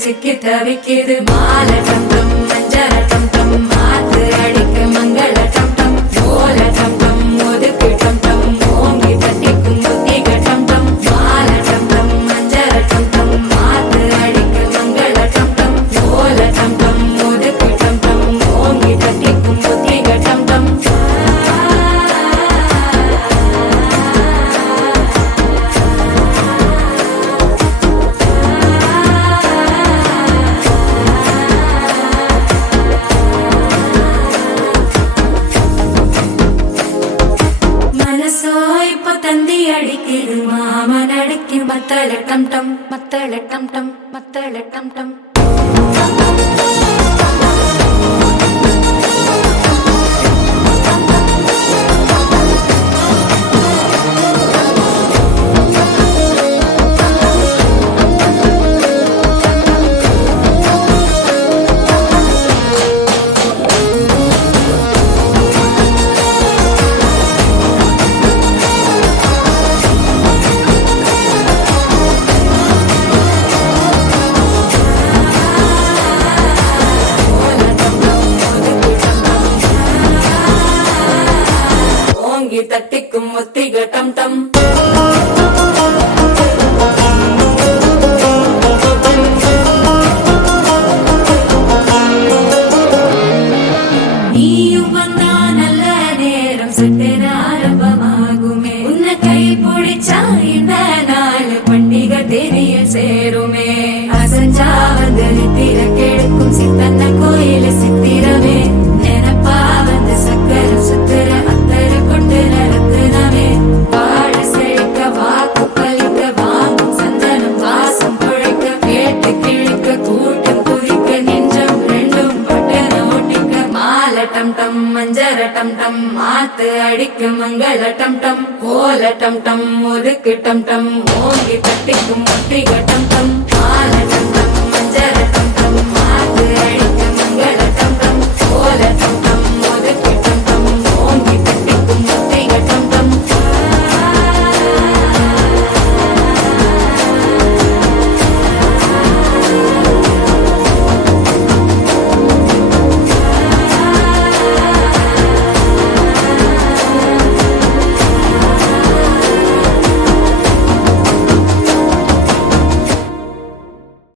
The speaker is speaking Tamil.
சிக்கி தவிக்குது மால டம் டம் மஞ்சள டம் டம் மாத்து அடிக்க மங்கள டம் டம் ஓல டம் டம் ஒதுக்கு டம் டம் ஓங்கி தட்டிக்கும் புத்திக டம் டம் மால டம் டம் மஞ்சள டம் டம் மாத்து அடிக்க மங்கள டம் டம் ஓல டம் டம் ஒதுக்கு டம் டம் ஓங்கி தட்டிக்கும் புத்திக டம் டம் அடிக்குது மாமன் அடிக்கு மத்தள டம் டம் மத்தள டம் டம் மத்தள டம் டம் தட்டிக்கும் முத்திக டம் டம் நீயும் வந்தா நல்ல நேரம் சட்டென ஆரம்பமாகுமே உன்னை கை பிடிச்சா இந்த நாள் பண்டிகை தெரிய சேருமே அசஞ்சா வந்து நித்திர கெடுக்கும் சித்தன்ன கோயில சித்திரமே நினப்பா வந்து சக்கர சுத்திர டம் டம் மஞ்சர டம் டம் மாத்து அடிக்கு மங்கள டம் டம் கோல டம் டம் ஒதுக்கு டம் டம் ஓங்கி தட்டிக்கும் முத்திக டம் டம் மால டம் டம் மஞ்சர டம்